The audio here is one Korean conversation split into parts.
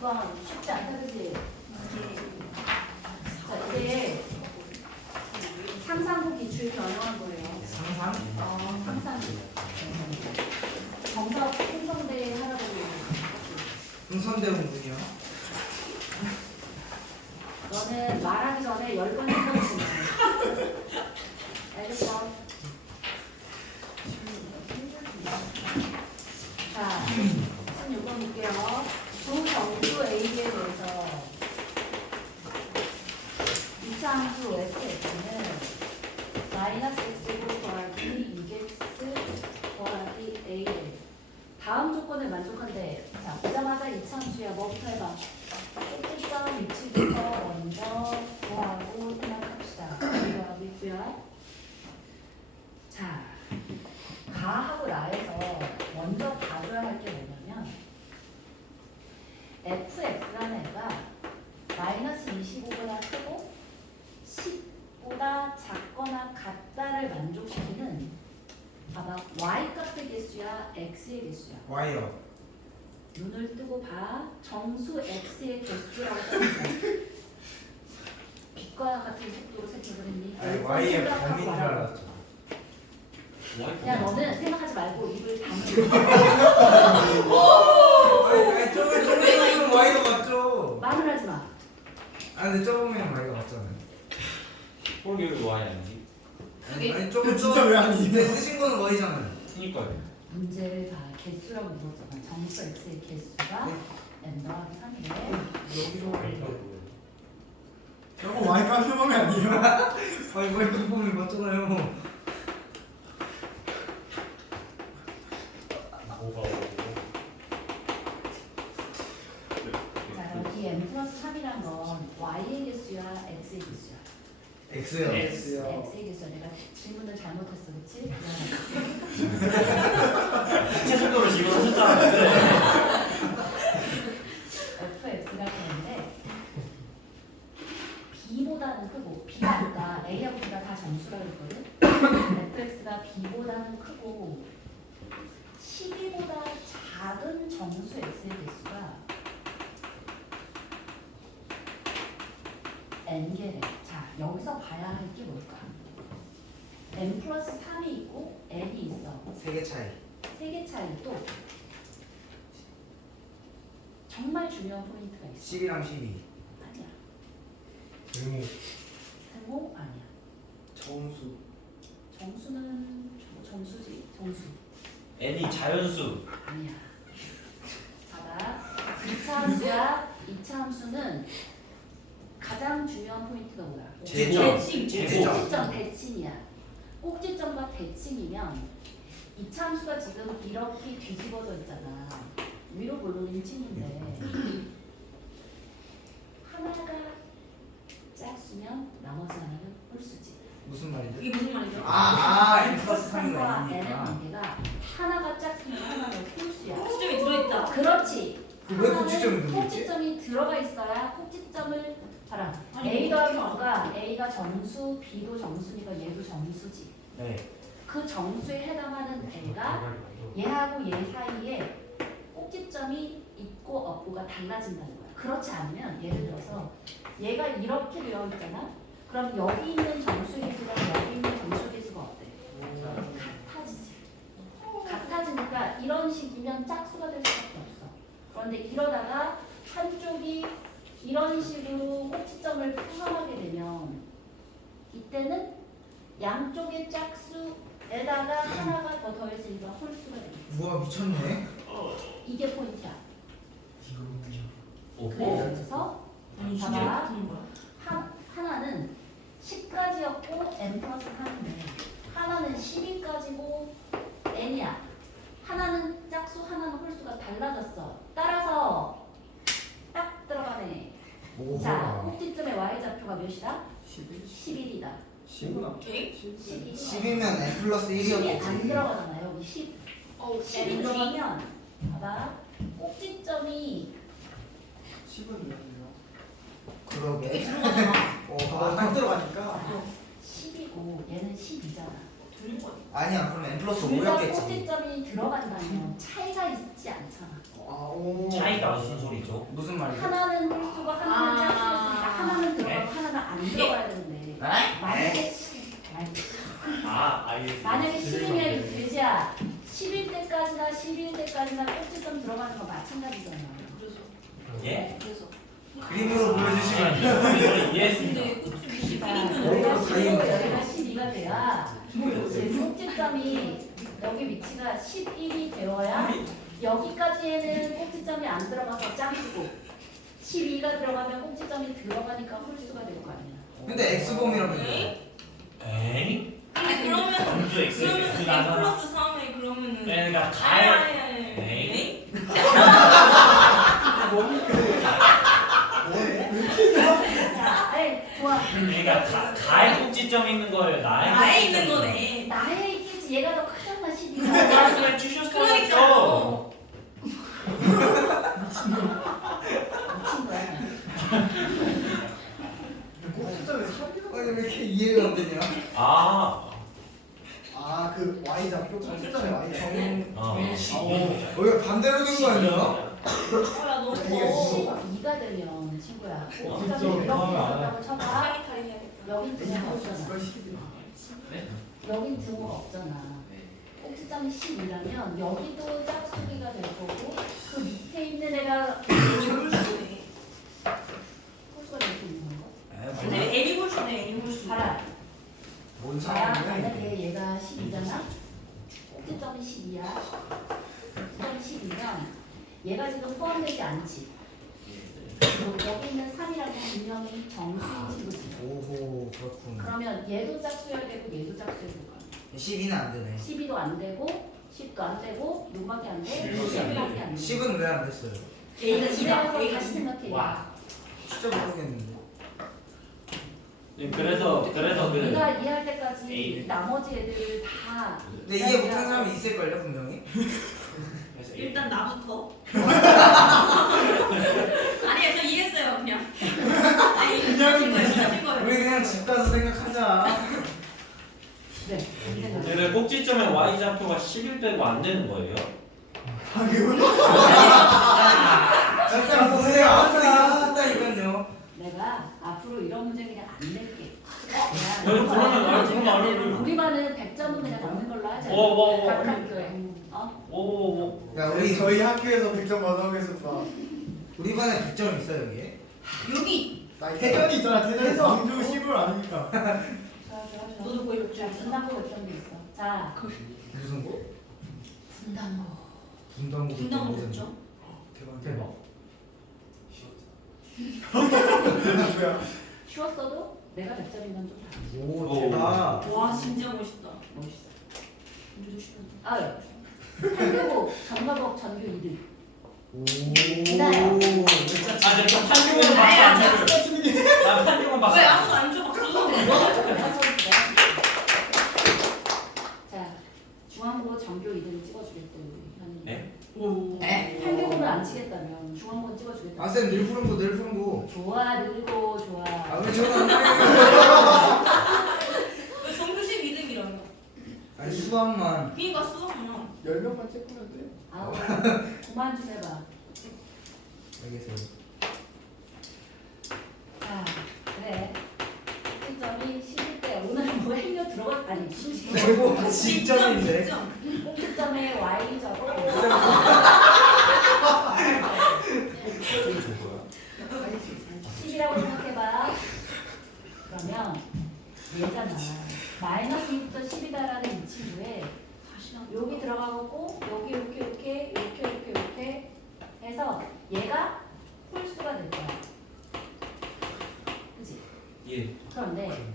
6번 쉽지 않다 그지? 자 이게 상상고 기출 변형한 거예요. 상상? 상상고. 정석 생성대 할아버지. 흥선대원군이요? 너는 말하기 전에 10번 생각해. 알겠어? 자, 16번 볼게요. 두 정수 A에 대해서 이차 함수 fx는 마이너스 x고 더하기 2x 더하기 a를 다음 조건을 만족한대. 자, 보자마자 이차 함수야. 뭐부터 해봐? 꼭지점 위치부터 먼저 구하고 생각합시다. 이거 있고요. 자, 가하고 나에서 먼저 봐줘야 할 게 뭐냐면 fx라는 애가 마이너스 25보다 크고 10보다 작거나 같다를 만족시키는 봐봐 y 값의 개수야 x의 개수야. Y요. 눈을 뜨고 봐. 정수 x의 개수라고 써있어. 빛과 같은 속도로 생각을 했니? 아니 Y의 생각하고 범인 줄 말하고. 알았죠. 야 너는 생각하지 말고 입을 다물고 아니 저거면 Y가 맞죠. 말을 하지 마. 아 근데 저거면 Y가 맞잖아요. 홀이 왜 Y 아니지? 아니 저거 진짜 왜 아니지? 근데 쓰신 거는 Y잖아요. 그니까요. 문제를 봐. 개수라고 물었잖아. 정수 x의 개수가 n 더하기 3인데 여기서 저거 와이파 표범이 아니에요? 아니 Y가 보면 맞잖아요. 뭐가 자 그럼 이 n 플러스 3이란 건 y의 개수야 x의 개수야? X요. x의 개수야. 내가 질문을 잘못했어. 그치? 체 속도를 집어넣었잖아. fx가 되는데 b보다는 크고 b보다 a하고 b가 다 정수라고 했거든. fx가 b보다는 크고 12보다 작은 정수 x의 개수가 n개래. 자 여기서 봐야 할 게 뭘까? n 플러스 3이 있고 n이 있어. 3개 차이. 3개 차이 또 정말 중요한 포인트가 있어. 10이랑 12. 아니야. 등호 등호 아니야. 정수 정수는 정수지. 정수 N이 자연수. 아니야. 봐봐. 2차 함수야. 2차 함수는 가장 중요한 포인트가 뭐야? 제점. 꼭지점 대칭이야. 꼭지점과 대칭이면 2차 함수가 지금 이렇게 뒤집어져 있잖아. 위로 볼록인 층인데 하나가 짝수면 나머지 하나는 홀수지. 무슨 말이죠? 이게 무슨 말이죠? N 플러스 3과 n의 2니까. 관계가 하나가 짝수면 하나는 홀수야. 시점이 들어있다. 그렇지. 왜 꼭지점이 들어있지? 꼭지점이 들어가 있어야 꼭지점을 봐라. 아니, A 더하기 그렇게 B가 A가 정수, B도 정수니까 얘도 정수지. 네. 그 정수에 해당하는 애가 얘하고 얘 사이에 꼭지점이 있고 없고가 달라진다는 거야. 그렇지 않으면 예를 들어서 얘가 이렇게 되어 있잖아. 그럼 여기 있는 정수 개수랑 여기 있는 정수 개수가 어때? 같아지지. 같아지니까 이런 식이면 짝수가 될 수밖에 없어. 그런데 이러다가 한쪽이 이런 식으로 꼭지점을 포함하게 되면 이때는 양쪽의 짝수에다가 하나가 더 더해지니까 홀수가 되겠지. 우와 미쳤네. 이게 포인트야. 오. 그래서 아니, 봐봐. 진짜 무슨 거야? 하나는 10까지였고 n 플러스 3이네. 하나는 12까지고 n이야. 하나는 짝수, 하나는 홀수가 달라졌어. 따라서 딱 들어가네. 자, 꼭지점의 y좌표가 몇이다? 11이다. 10은 12. 10이면 N 플러스 10이 안 1이었겠지. 들어가잖아. 여기 10. 어, 10이 들어가면 봐봐. 꼭지점이 10은 몇이에요? 그러게. 들어가잖아. 딱 들어가니까 10이고 얘는 12잖아. 들린 거 같아. 아니야 그럼 N 플러스 둘 다 5였겠지. 꼭지점이 들어간다면 차이가 있지 않잖아. 오 오. 차이가 무슨 소리죠? 무슨 말이죠? 하나는 홀수고 하나는 짝수였으니까 하나는 들어가고 하나는 안 들어가야 되는데 만약에 만약에 10이면 돼지야 11 때까지나 11 때까지나 꼭지점 들어가는 거 마찬가지잖아. 그래서 예? 그래서 그림으로 보여주시면 안 돼요? 저는 이해했습니다. 근데 꽃집이 여기가 11은 10이고 여기가 12가 돼야 꼭지점이 여기 위치가 11이 되어야 여기까지에는 꼭지점이 안 들어가서 짝수고 12가 들어가면 꼭지점이 들어가니까 홀수가 될 거 아니야. 근데 X범위라고 해요. 에이? 근데 그러면 점수 X 그러면 X N 나잖아. 플러스 3에 그러면은 그러니까 아니, 가야 아니, 아니, 아니. 에이? 자, 아니 좋아. 그러니까 가에 꼭지점 있는 거예요. 나에 있는 거네. 나에 있겠지. 얘가 더 크잖아 12가. 말씀을 주셨어요. 그러니까요. 미친 거야. 꼭지점에 3이라고. 아니 왜 이렇게 이해가 안 되냐? 아그 Y좌표 꼭지점에 Y좌표. 왜 반대로 된 거 아니야? 뭐야 너무 이게 더워. 12가 되면 친구야. 진짜 꼭지점이 이렇게 이상하네. 있었다고 쳐봐. 사기탈이 해야겠다. 여긴 등호가 없잖아. 이걸 11. 여긴 등호가 없잖아. 꼭지점이 12라면 여기도 짝수기가 될 거고 그 밑에 있는 애가 홀수네. 홀수가 될 수 있는 건가? 근데 N이 홀수네. N이 홀수. 봐라. 뭔 자야 상황이야? 만약에 얘가 12잖아. 꼭지점이 10이야. 꼭지점이 10이면 얘가 지금 포함되지 않지. 여기 있는 3이라고 분명히 정수인 친구지. 오호 그렇군. 그러면 얘도 짝수여야 되고 얘도 짝수여야 되고 12는 안 되네. 12도 안 되고 10도 안 되고 6밖에 안 돼. 11밖에 안 11밖에 안 돼. 10은 왜 안 됐어요? A가 집에 2다. 가서 A가 다시 2다. 생각해. 와. 진짜 모르겠는데. 그래서 그 네가 이해할 때까지 A. 나머지 애들을 다 근데 이해 못한 사람이 있을걸요 분명히? 일단 나부터. 아니 저 이해했어요 그냥. 아니 그냥 하신 거예요. 우리 그냥 집 가서 생각하자. 네. 근데 꼭지점에 Y 좌표가 11 빼고 안 되는 거예요? 잠깐 보세요. 아무도 이해 못했다니까요. 내가 앞으로 이런 문제 그냥 안 낼게. 그러면 말을 우리 반은 100점은 그냥 넘는 걸로 하자. 오. 각 학교에. 어? 오. 야 우리 저희 학교에서 100점 받아오겠습니다. 우리 반에 100점 있어 여기에? 여기 나 태전이 있잖아. 태전에서 광주 10을 아닙니까? 너도 거의 몇 자, 점? 분담고 몇 점도 있어. 자, 무슨 거? 분담고. 분담고. 분당 몇 점? 대박. 뭐야? 쉬웠어도 내가 100점인 건 좀 다르지. 오 대박. 와 진짜 멋있다. 멋있어. 우리도 쉬운. 아, 한교고 전과법 전교 2등. 오. 기다려. 근데 저 판교는 박수 안 쳐줘요. 나 판교는 박수 왜 안 아무도 안 줘? 박수. 자, 중앙고 전교 2등 찍어주겠대. 네? 오. 한교고는 안 치겠다면 중앙고는 찍어주겠다. 아쌤 늘 푸른 거 늘 푸른 거. 좋아, 늘고 좋아. 아왜 저는 안 해요? 왜 정규 12등이라며? 아니 수학만. 그니까 수학만. 10명만 체크면 돼. 아우, 그만 좀 해봐. 알겠어요. 자, 그래. 꼭지점이 11대. 오늘 뭐 행여 들어갔 아니, 이거 진점인데. 진점. 꼭지점의 Y 저로 10이라고 생각해봐. 그러면 얘잖아. 마이너스 2부터 10이다라는 이 친구에 여기 들어가고 여기 이렇게 해서 얘가 홀수가 될 거야. 그치? 예. 그런데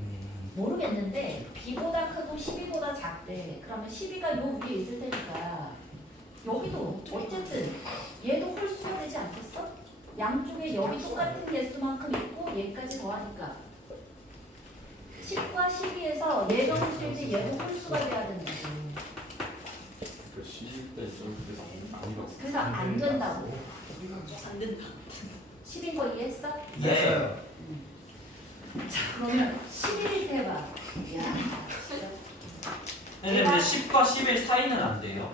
모르겠는데 B보다 크고 12보다 작대. 그러면 12가 요 위에 있을 테니까 여기도 어쨌든 얘도 홀수가 되지 않겠어? 양쪽에 여기 똑같은 개수만큼 있고 얘까지 더하니까 10과 12에서 얘가 홀수인데 얘도 홀수가 돼야 되는 거지. 그래서 안 된다고. 안 된다. 10인 거 이해했어? 이해했어요. 자 그러면 11일 해봐. 야 진짜. 근데 10과 11 사이는 안 돼요.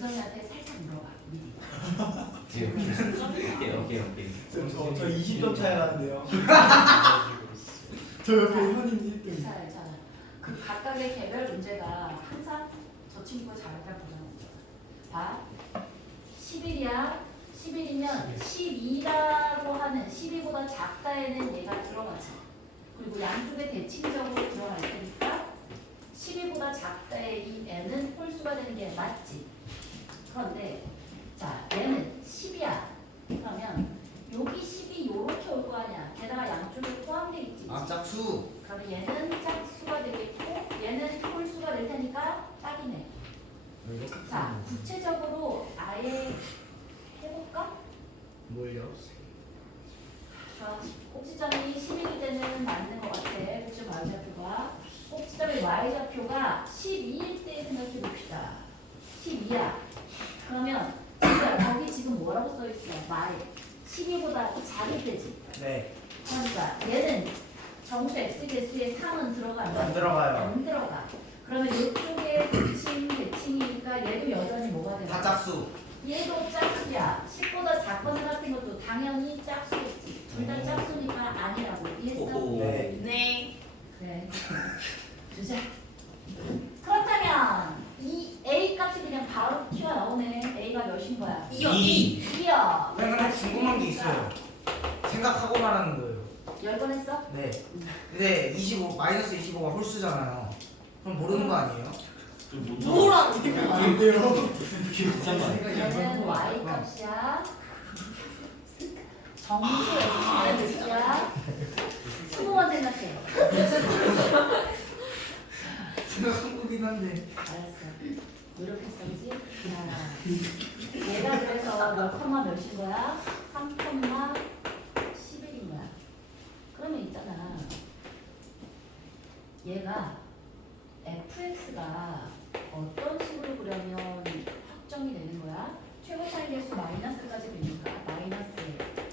주성이한테 살짝 물어봐 미리. 오케이. 저 20점 차이 나는데요. 저 옆에 현인이 1등. 자, 그 각각의 개별 문제가 항상 저 친구가 잘할까 보자는 거죠. 봐, 11이야. 11이면 12라고 하는 12보다 작다에는 얘가 들어가지. 그리고 양쪽에 대칭적으로 들어갈 테니까 12보다 작다의 이 n은 홀수가 되는 게 맞지. 그런데 자, 얘는 10이야. 그러면 여기 10이 요렇게 올 거 아니야. 게다가 양쪽에 포함되어 있지. 아 짝수. 그럼 얘는 짝수가 되겠고 얘는 홀수가 될 테니까 딱이네. 자, 구체적으로 아예 해볼까? 뭘요? 좋아. 꼭지점이 11일 때는 맞는 것 같아. 꼭지점 y좌표가. 꼭지점의 y좌표가 12일 때 생각해 봅시다. 12야. 그러면 여기 지금 뭐라고 써 있어? y. 12보다 작을 때지. 네. 그러니까 얘는 정수 x 개수에 3은 들어가 안 들어가요. 안 들어가. 그러면 이쪽에 대칭이니까 얘도 여전히 뭐가 되나? 다 짝수. 얘도 짝수야. 10보다 작거나 같은 것도 당연히 짝수겠지. 둘 다 짝수니까 아니라고. 이해했어? 네. 네. 그래. 주자. 그렇다면 이 a 값이 그냥 바로 키가 나오네. a가 몇인 거야? 2요. 2야. 근데 궁금한 게 있어요. 생각하고 말하는 거예요. 10번 했어? 네. 근데 25 마이너스 25가 홀수잖아요. 그럼 모르는 거 아니에요? 뭐라고? 안 돼요. 얘는 y 값이야. 정수 x가 몇이야? 20번 생각해. 생각한 거긴 한데. 알았어. 노력했어, 그지? 얘가 그래서 몇 컴마 몇인 거야? 3 컴마 11인 거야. 그러면 있잖아. 얘가 fx가 어떤 식으로 그려면 확정이 되는 거야? 최고 차이 계수 마이너스까지 되니까 마이너스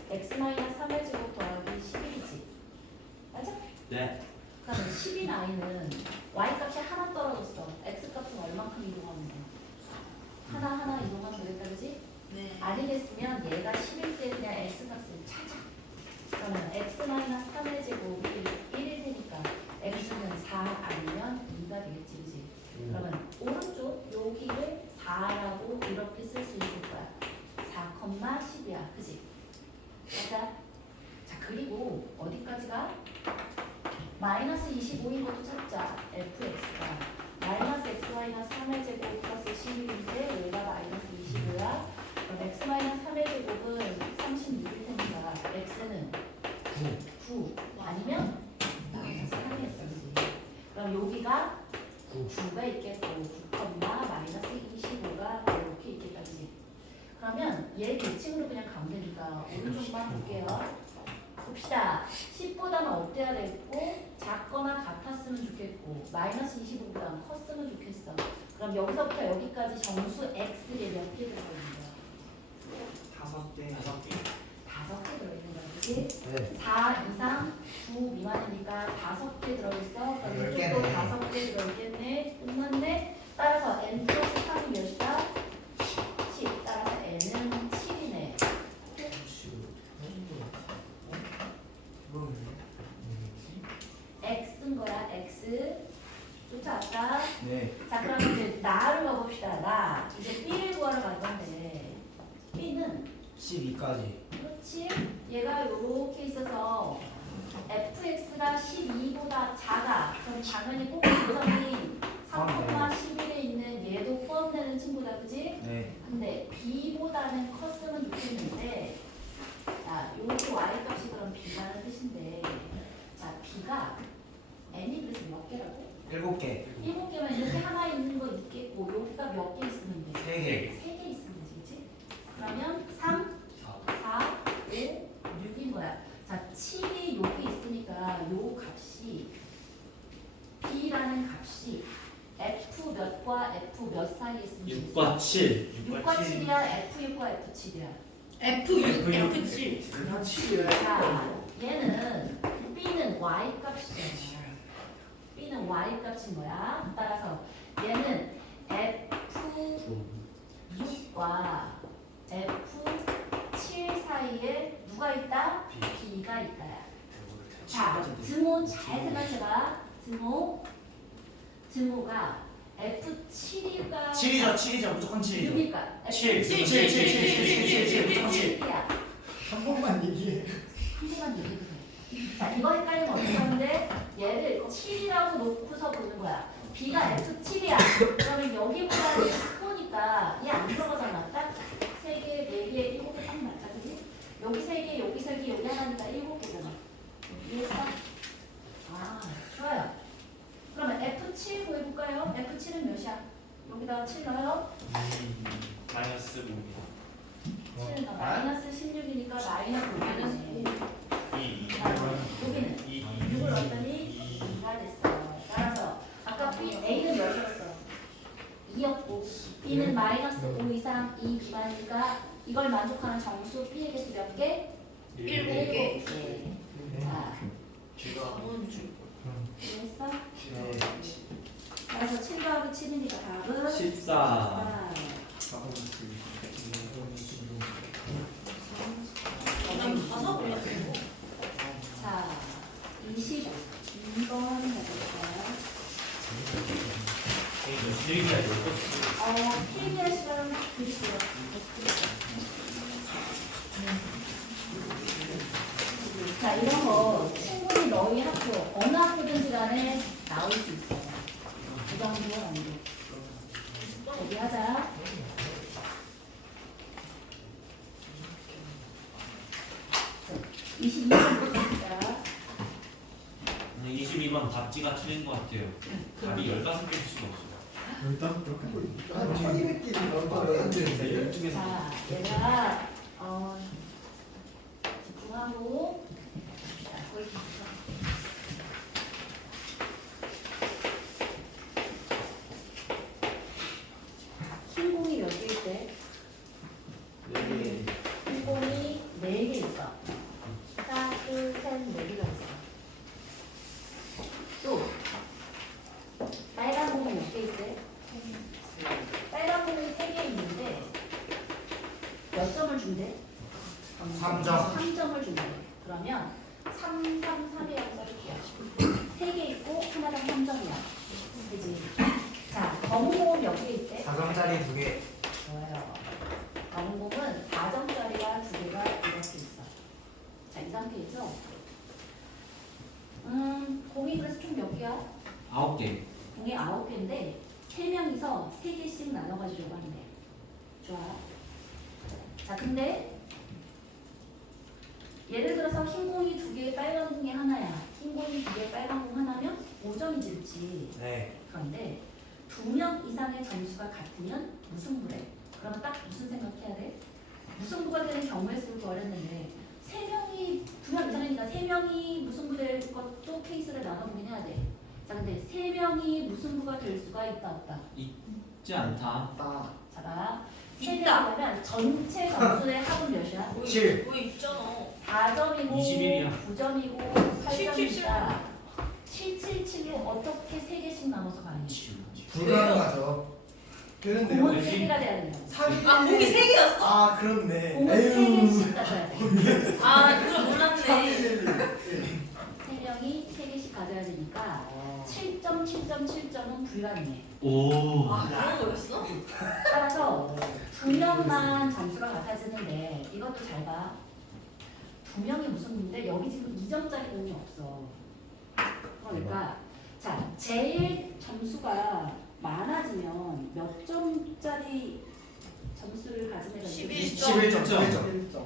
x 마이너스 3의 제곱 더하기 11이지. 맞아? 네. 그러면 10인 i는 y 값이 하나 떨어졌어. x 값은 얼만큼 이동하면 돼? 하나 이동하면 되겠다, 그지? 네. 아니겠으면 얘가 10일 때 그냥 x 값을 찾아. 그러면 x 마이너스 3의 제곱이 1일 테니까 x는 4 아니면 2가 되겠지, 그지? 그러면 오른쪽 여기를 4라고 이렇게 쓸 수 있을 거야. 4,10이야, 그지? 맞아? 자, 그리고 어디까지가? 마이너스 25인 것도 찾자. fx가 마이너스 xy가 3의 제곱 플러스 11인데 얘가 마이너스 25야. 그럼 x 마이너스 3의 제곱은 36일 테니까 x는 9 아니면 마이너스 3이었지. 그럼 여기가 9가 있겠고 9, 마이너스 25가 이렇게 있겠다지. 그러면 얘 대칭으로 그냥 가면 되니까 오른쪽만 볼게요. 봅시다. 10보다는 어때야 되고 작거나 같았으면 좋겠고 마이너스 25보다는 컸으면 좋겠어. 그럼 여기서부터 여기까지 정수 x에 몇 개 들어있는 거야? 5개. 5개 들어있는 거야, 그치? 네. 4 이상 9 미만이니까 5개 들어있어. 그럼 열 이쪽도 개네. 5개 들어있겠네. 끝났네. 따라서 n 플러스 3이 몇이다? 10. 따라서 n은 7이네. x인 거야, x. 쫓아왔다. 네. 자, 그러면 이제 나를 가봅시다. 나. 이제 b를 구하러 갈 건데 b는 12까지. 그렇지. 얘가 요렇게 있어서 fx가 12보다 작아. 그럼 당연히 꼭지점이 3,11에 있는 얘도 포함되는 친구다, 그지? 네. 근데 b보다는 컸으면 좋겠는데, 자, 요게 y 값이 그럼 b라는 뜻인데, 자, b가 n이 그래서 몇 개라고? 7개. 7개면 이렇게 하나 있는 거 있겠고, 여기가 몇 개 있으면 돼? 3개. 3개 있으면 되지, 그치? 그러면 3, 4, 5, 6인 거야. 자, 7이 여기 있으니까 요 값이 b라는 값이 f 몇과 f 몇 사이에 있으면 6과 7. 6과 7이야, f6과 f7이야. F6, F7. 그렇지. 자, 얘는 b는 y 값이잖아. b는 y 값인 거야. 따라서 얘는 f6 F7과 F7 사이에 누가 있다? B가 있다야. 자, 등호 잘 생각해봐. 등호가 F7이가 7이죠 무조건 7이죠 6일까? 7. 7이야. 한 번만 얘기해. 한 번만 얘기해도 돼. 자, 이거 헷갈리면 어떻게 하는데 얘를 7이라고 놓고서 보는 거야. B가 F7이야. 그러면 여기보다 크니까 얘 안 들어가잖아. 딱 3개, 4개, 7개 딱 맞다. 그지? 여기 3개, 여기 3개, 여기 하나니까 7개잖아. 이해했어? 아, 좋아요. 그러면 F7 구해볼까요? F7은 몇이야? 여기다가 7 넣어요. 마이너스 5입니다. 7은 더 마이너스 16이니까 마이너스 5. 2. 자, 여기는 2. 6을 넣었더니 2가 됐어. 따라서 아까 B, A는 몇이었어? 2였고 B는 마이너스 5 이상 2 미만이니까 이걸 만족하는 정수 B의 개수 몇 개? 7개. 자, 저는 줄. 이해했어? 네. 그래서 7 더하기 7이니까 답은 14. 난 가사 그려야 돼. 자, 22번 해볼까요? 드리기야 이거. 필기할 시간 드릴게요. 자, 이런 거 충분히 너희 학교, 어느 학교든지 간에 나올 수 있어요. 그 정도는 안 돼. 얘기하자. 22번 보겠습니다. 22번 답지가 틀린 것 같아요. 답이 15개일 수가 없어요. 일단 한 1200개 넘어가야 돼. 12개. 자, 얘들아, 집중하고. 자, 거기 있어. 흰 공이 몇 개 있대? 흰 공이 4개 있어. 하나, 둘, 셋, 4개가 있어. 또, 빨간 공이 몇 개 있대? 빨간 공이 3개 있는데 몇 점을 준대? 3점. 3점을 준대. 그러면 3, 3, 3이라고 써줄게요. 3개 있고 하나당 3점이야. 그지? 자, 검은 공은 몇 개 있대? 4점짜리 2개 좋아요. 검은 공은 4점짜리가 2개가 이렇게 있어. 자, 이 상태에서 공이 그래서 총 몇 개야? 9개. 공이 9개인데 3명이서 3개씩 나눠가지려고 하는데. 좋아. 자, 근데 예를 들어서 흰 공이 2개, 빨간 공이 하나야. 흰 공이 2개, 빨간 공 하나면 5점이지, 그렇지? 네 그런데 2명 이상의 점수가 같으면 무승부래. 그러면 딱 무슨 생각해야 돼? 무승부가 되는 경우에 쓰기 어렵는데 3명이 2명 이상이니까 3명이 무승부될 것도 케이스를 나눠보긴 해야 돼. 자, 근데 3명이 무승부가 될 수가 있다 없다? 있지 않다. 자, 봐. 있다. 3명이면 전체 점수의 합은 몇이야? 칠. 뭐 있잖아. 4점이고 21이야. 9점이고 8점이다. 777을 어떻게 3개씩 나눠서 가니? 불가능하죠 되는데요. 공은 3개가 돼야 된다. 아, 공이 3개였어? 아 그렇네. 공은 3개씩 가져야 돼. 아, 그걸 몰랐네. 3명이 3개씩 가져야 되니까 7점, 7점, 7점은 불가능해. 오. 아, 그런 거였어? 따라서 2명만 점수가 같아지는데 이것도 잘 봐. 2명이 무슨 문제? 여기 지금 2점짜리 공이 없어. 그러니까 자, 제일 점수가 많아지면 몇 점짜리 점수를 가진 애가 11점. 11점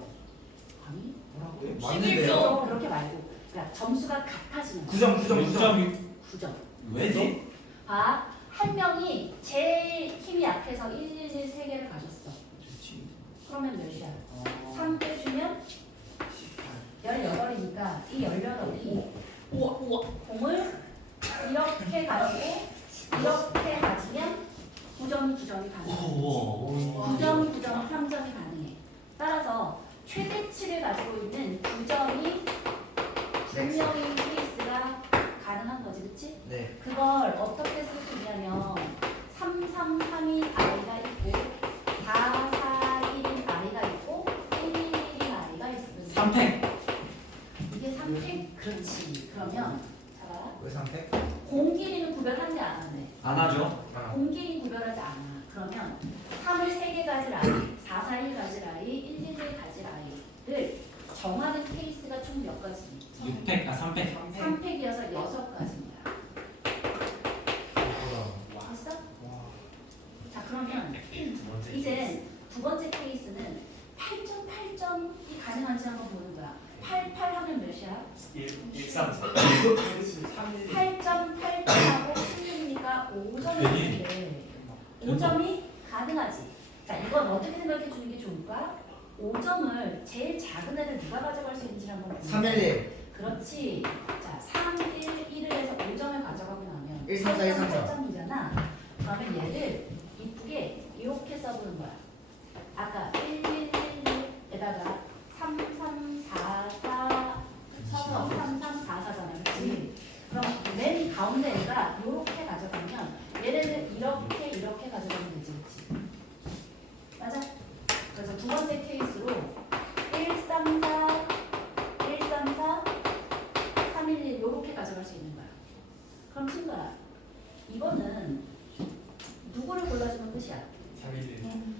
아니? 뭐라고요? 11점. 맞는데요? 그렇게 말고 그러니까 점수가 같아지는 거야. 9점 9점 9점 9점. 왜지? 봐. 한 명이 제일 힘이 약해서 1, 1, 1, 3개를 가졌어. 그러면 몇이야? 3 빼주면 18이니까 이 18이 우와, 우와. 공을 이렇게 가지고 이렇게 가지면 9점이 9점이 가능해. 오. 9점 9점 3점이 가능해. 따라서 최대치를 가지고 있는 9점이 2명의 케이스가 가능한 거지, 그치? 네 그걸 어떻게 쓸 수 있냐면 3, 3, 3이 i가 있고 4, 4, 아니지. 그러면 자 왜 300? 공길이는 구별하는데 안 하네. 안 하죠? 공길이 구별하지 않아. 그러면 3을 3개 가질 아이, 4, 4, 1 가질 아이, 1, 1, 1 가질 아이를 정하는 케이스가 총 몇 가지? 6팩, 3팩. 3팩이어서 6가지인 거야. 됐어? 자 그러면 이제 두 번째 케이스는 8.8점이 가능한지 한번 보는 거야. 88 하면 몇이야? 134. 8.88하고 16이니까 5점인데 5점이 가능하지. 자 이건 어떻게 생각해 주는 게 좋을까? 5점을 제일 작은 애를 누가 가져갈 수 있는지 한번 보자. 311 그렇지. 자 3, 1, 1을 해서 5점을 가져가고 나면 1, 3, 4, 1, 3, 4. 8점이잖아. 그러면 얘를 이쁘게 이렇게 써보는 거야. 아까 1, 1, 1, 1에다가 3, 3, 4, 4 3, 3, 3, 4, 4잖아. 그렇지? 그럼 맨 가운데 애가 이렇게 가져가면 얘네는 이렇게 가져가면 되지. 그렇지? 맞아? 그래서 두 번째 케이스로 1, 3, 4, 1, 3, 4, 3, 1, 1 이렇게 가져갈 수 있는 거야. 그럼 친구야, 이거는 누구를 골라주면 끝이야?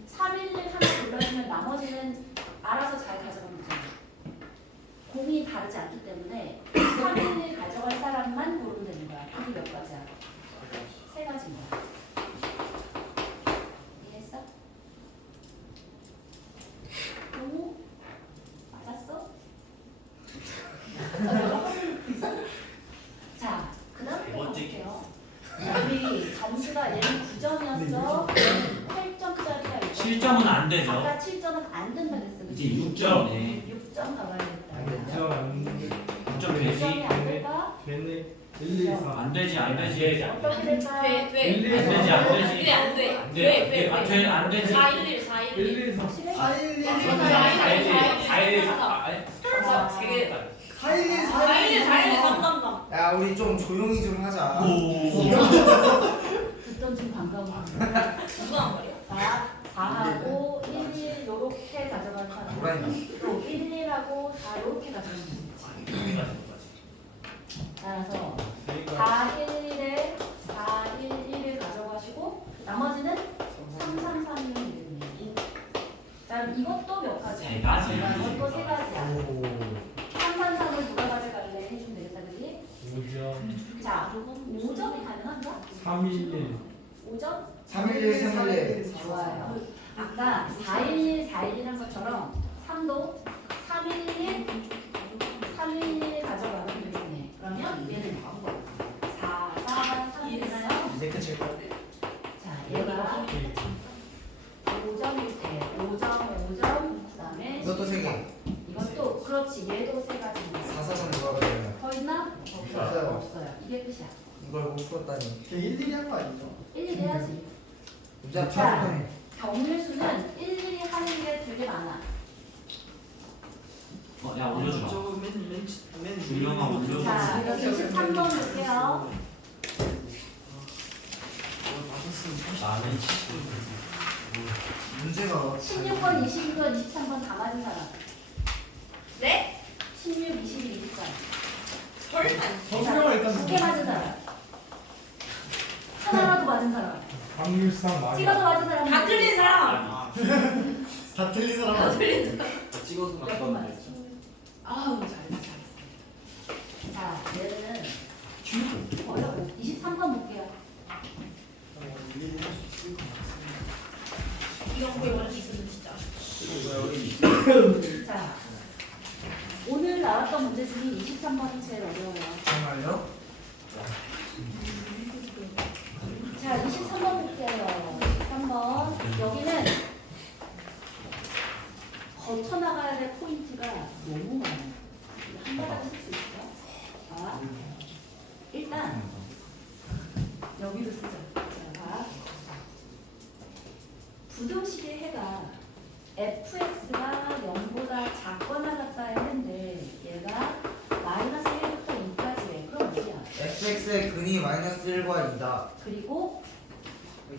311 하나 골라주면 나머지는 알아서 잘 가져가면 되잖아. 공이 다르지 않기 때문에 311 가져갈 사람만 고르면 되는 거야. 그게 몇 가지야? 3가지인 거야. 이해했어? 오? 맞았어? 자, 그 다음에 볼게요. 우리 점수가 얘는 9점이었어. 8점짜리가 있고 7점은 안 되죠. 아까 7점은 안 된다고 했어. 이제 6점. 네. 6점 가봐야겠다. 안 됐죠? 6점 되지. 6점이 안 될까? 됐네 1, 2, 4 안 되지, 안 되지. 어떻게 될까? 왜? 안 되지, 안 되지. 왜 안 돼? 안 돼. 왜? 안 돼, 안 되지. 4, 1, 1, 4, 1, 1. 1, 2, 4 확실해? 4, 1, 1 4, 1, 1, 4, 1, 4, 1, 3, 야 우리 좀 조용히 좀 하자. 듣던 중 반가워. 누가 한 말이야? 4하고 1, 1 요렇게 가져가는 사람. 뭐라니? 또 1, 1하고 4 요렇게 가져가는 사람. 따라서 4, 1, 1에 4, 1, 1을 가져가시고 나머지는 3, 3, 3, 1을 내겠네. 자 그럼 이것도 몇 가지야? 세 가지. 이것도 3가지야. 오. 3, 3, 3을 누가 가져갈래? 해주면 되겠다 그지? 5점 자 5점이 가능한가? 3, 1, 1 5점? 311 311 좋아요. 아까 411, 411 한 것처럼 3도 311, 311 가져가면 되겠네. 그러면 얘는 4, 4, 3 되나요? 이제 끝일 거야. 자, 얘가 5점일 때 5점, 5점, 그 다음에 이것도 3개. 이것도 그렇지. 얘도 3가지입니다. 4, 4는 누가 가져가냐? 더 있나? 없어요. 없어요. 이게 끝이야. 이걸 못 풀었다니. 걔 1, 2 한 거 아니죠? 1, 2 해야지. 문제 자. 풀었다니. 경률수는 1, 2 하는 게 되게 많아. 야, 올려주라. 준영아, 올려주라. 자, 23번 볼게요. 나는 문제가 16번, 22번, 23번 다 맞은 사람. 네? 16, 22, 23. 설마. 성명을 일단 2개 맞은 사람. 하나라도 맞은 사람. 확률상 많이 찍어서 맞은 사람. 다 틀린 사람. 다 틀린 사람 다 틀린 사람. 몇번 맞았어? 아우, 잘했어. 자, 얘는 어려워. 23번 볼게요. 이런 거에 원래 있으면 진짜. 자, 오늘 나왔던 문제 중에 23번이 제일 어려워요. 정말요? 자, 23번 볼게요. 23번. 여기는 거쳐나가야 될 포인트가 너무 많아요. 한 가닥 쓸 수 있어? 자, 일단 여기도 쓰자. 자, 부등식의 해가 fx가 0보다 작거나 같다 했는데 얘가 마이너스 1부터 2까지래. 그럼 어디야? fx의 근이 마이너스 1과 2다. 그리고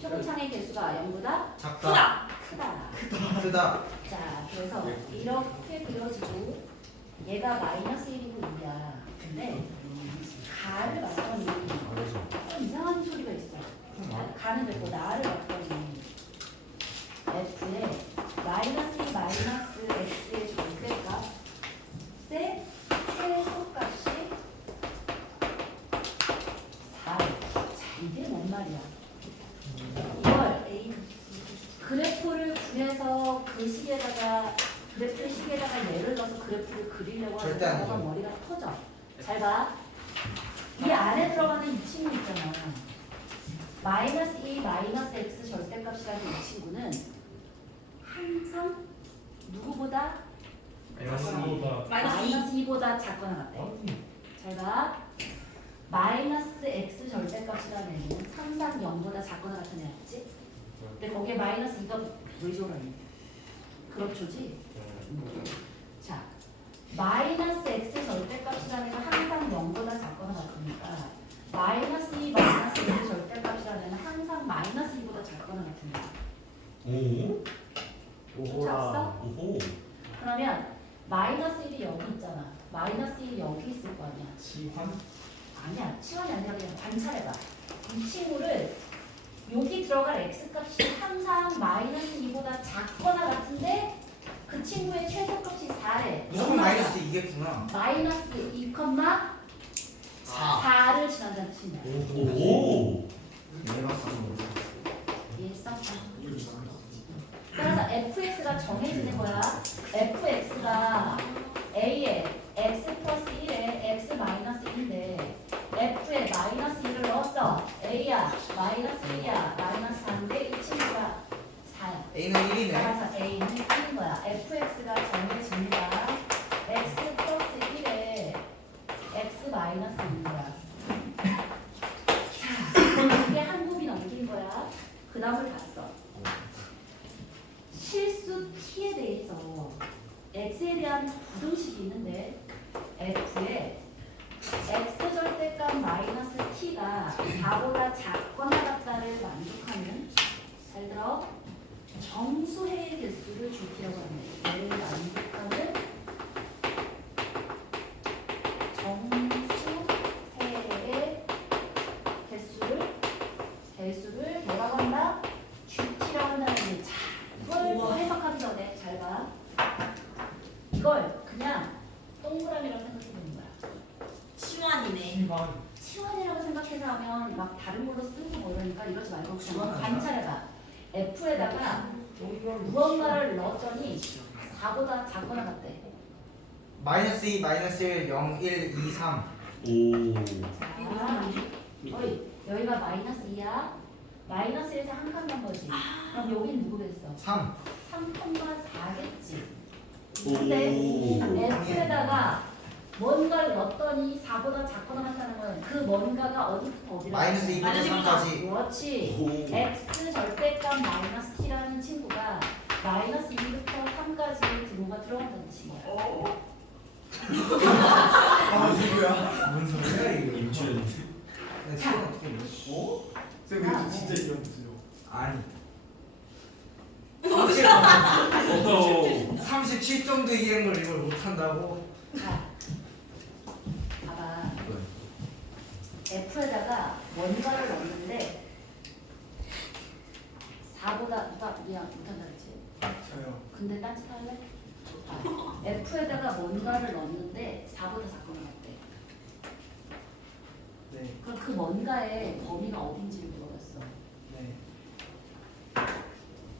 표창의 개수가 0보다 작다. 크다. 크다. 자, 그래서 이렇게 그려지고 얘가 마이너스 1이고 2야. 같은데 가를 맞더니 좀 이상한 소리가 있어. 가는 됐고 나를 맞더니 f에 마이너스 x의 절대값의 최소값이 4. 자, 이게 뭔 말이야? 이걸 그래프를 그려서 그 식에다가 그래프 식에다가 예를 들어서 그래프를 그리려고 절대 안 하면 돼요. 머리가 터져. 잘 봐. 이 안에 들어가는 이 친구 있잖아. 마이너스 2 마이너스 x 절대값이라는 이 친구는 항상 누구보다 마이너스 2보다 작거나 같대. 잘 봐. 마이너스 x 절대값이라는 애는 항상 0보다 작거나 같은 애였지? 근데 거기에 마이너스 2가 왜 저러니? 그렇죠지? 자, 마이너스 x 절대값이라는 애는 항상 0보다 작거나 같으니까 마이너스 2 마이너스 x 절대값이라는 애는 항상 마이너스 2보다 작거나 같은 애야. 오. 쫓아왔어? 오호. 그러면 마이너스 1이 여기 있잖아. 마이너스 1이 여기 있을 거 아니야. 시환? 아니야. 치환이 아니라 그냥 관찰해봐. 이 친구를 여기 들어갈 x값이 항상 마이너스 2보다 작거나 같은데 그 친구의 최소값이 4래. 무조건 마이너스 2겠구나. 마이너스 2, 4를 지난다는 뜻이야. 오. 이해했어? 따라서 fx가 정해지는 거야. fx가 a에 x 플러스 1에 x 마이너스 1인데 f에 마이너스 1을 넣었어. a야 마이너스 1이야 마이너스 4인데 이 친구가 4야. A는 1이네. 따라서 a는 1인 거야. fx가 정해집니다. x 플러스 1에 x 마이너스 1인 거야. 자, 이게 한 곱이 넘긴 거야. 그 다음을 봤어. 실수 t에 대해서 x에 대한 부등식이 있는데 f에 x 절대값 마이너스 t가 4보다 작거나 같다를 만족하는 잘 들어 정수해의 개수를 주기라고 합니다. 얘를 만족하는 정수해의 개수를 뭐라고 한다? 주기라고 한다는 얘기. 자, 이걸 해석하기 전에 잘 봐. 이걸 그냥 동그라미라고 생각해보는 거야. 시원이네. 시환. 치환이라고 생각해서 하면 막 다른 걸로 쓰고 뭐 이러니까 이러지 말고 치환 그냥 아니야? 관찰해봐. F에다가 무언가를 넣었더니 4보다 작거나 같대. 마이너스 2, 마이너스 1, 0, 1, 2, 3. 오. 어이, 여기가 마이너스 2야. 마이너스 1에서 한 칸 간 거지. 그럼 여긴 누구겠어? 3. 3칸과 4겠지. 오. 근데 F에다가 뭔가를 넣었더니 4보다 작거나 같다는 건 그 뭔가가 어디부터 어디로 마이너스 2부터 마이너스 3까지. 그렇지. 오. x 절대값 마이너스 t라는 친구가 마이너스 2부터 3까지 등호가 들어간다는 뜻이야. 아 누구야? 뭔 소리야 이거? 임춘. 네, 자. 지금 어떻게 돼? 어? 쌤 근데 저 진짜 이겼어요. 아니. 오호. 37점도 이해한 걸 이걸 못한다고? 자, 봐봐. F에다가 뭔가를 넣는데 4보다 누가 미안 못한다 그랬지? 저요. 근데 딴짓 할래? F에다가 뭔가를 넣는데 4보다 작거나 같대. 네. 그럼 그 뭔가의 범위가 어딘지를 물어봤어. 네.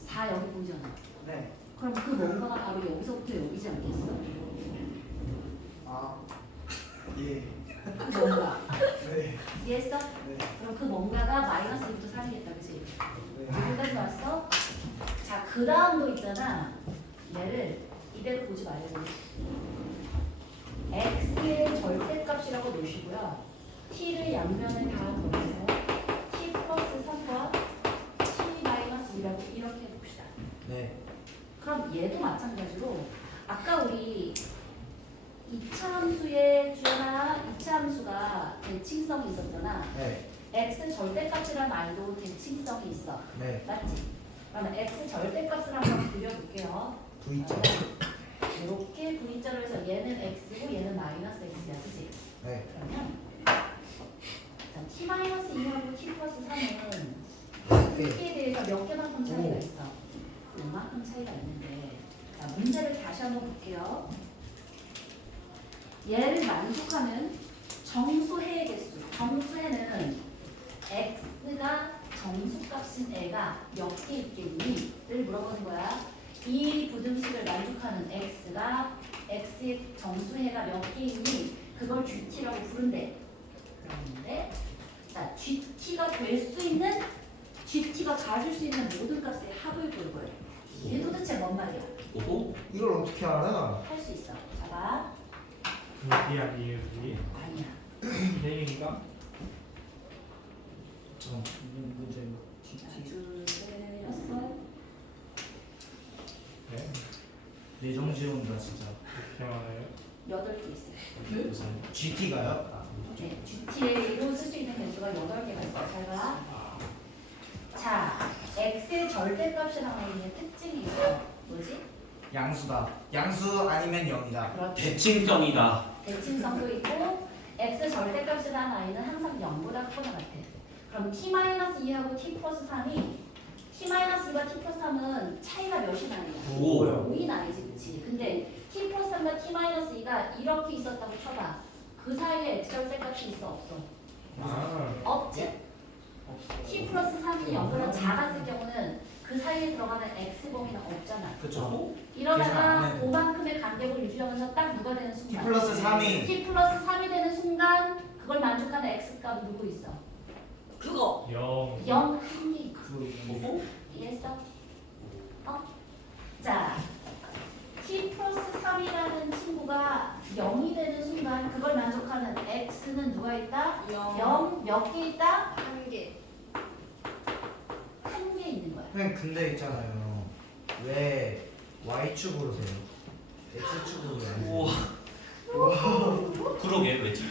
4 여기 보이잖아. 네. 그럼 그 뭔가가 바로 여기서부터 여기지 않겠어? 아. 예. 그 뭔가. 네. 이해했어? 네. 그럼 그 뭔가가 마이너스 2부터 3이겠다, 그치? 네. 여기까지 왔어? 자, 그 다음도 있잖아. 얘를 이대로 보지 말고. x의 절대값이라고 놓으시고요. t를 양면에 다 더해서 t 플러스 3과 t 마이너스 2라고 이렇게 해봅시다. 네. 그럼 얘도 마찬가지로 아까 우리 이차 함수의 주연아 이차 함수가 대칭성이 있었잖아. 네. x 절대값이란 말도 대칭성이 있어. 네. 맞지? 그러면 x 절대값을 한번 그려볼게요. V자. 이렇게 V자로 해서 얘는 x고 얘는 마이너스 x야, 그치? 네. 그러면 자, t-2하고 t 플러스 3은 네. 크기에 대해서 몇 개만큼 차이가 있어? 요만큼 차이가 있는데 자, 문제를 다시 한번 볼게요. 얘를 만족하는 정수해의 개수. 정수해는 x가 정수값인 애가 몇 개 있겠니? 를 물어보는 거야. 이 부등식을 만족하는 x가 x의 정수해가 몇 개 있니? 그걸 GT라고 부른대. 그러는데 자, GT가 될 수 있는 GT가 가질 수 있는 모든 값의 합을 볼 거예요. 이게 도대체 뭔 말이야? 오호. 이걸 어떻게 알아? 할 수 있어. 잡아. 그게 아니에요, 그게. 아니야. 대행이가 문제 자, 둘, 셋, 여섯. 네. 내정지 온다 진짜. 그렇게 많아요. 8개 있어요. GT가요? 네, GTA로 쓸 수 있는 개수가 8개가 있어요. 잘 봐. 자, x의 절대값이라고 하는 특징이 있어. 뭐지? 양수다. 양수 아니면 0이다. 그렇지. 대칭성이다. 대칭성도 있고 x 절대값이라는 아이는 항상 0보다 크거나 같아. 그럼 t-2하고 t 플러스 3이 t-2과 t 플러스 3은 차이가 몇이 나냐? 5이 나이지, 그치? 근데 t 플러스 3과 t-2가 이렇게 있었다고 쳐봐. 그 사이에 x 절대값이 있어, 없어? 아, 없지? t 플러스 3이 0보다 작았을 경우는 그 사이에 들어가는 x범위는 없잖아. 그쵸. 계산 안 이러다가 해도. 그만큼의 간격을 유지하면서 딱 누가 되는 T 순간? 플러스 3이 t 플러스 3이 되는 순간 그걸 만족하는 x값 누구 있어? 그거 0. 0 한 개 있지. 오호. 이해했어? 어? 자, t 플러스 3이라는 친구가 0이 되는 순간 그걸 만족하는 x는 누가 있다? 0 몇 개 있다? 1개. 한 개 있는 거야. 선생님 근데 있잖아요. 왜 Y축으로 세요? X축으로 왜 안 세요? 우와. 그러게 왜지?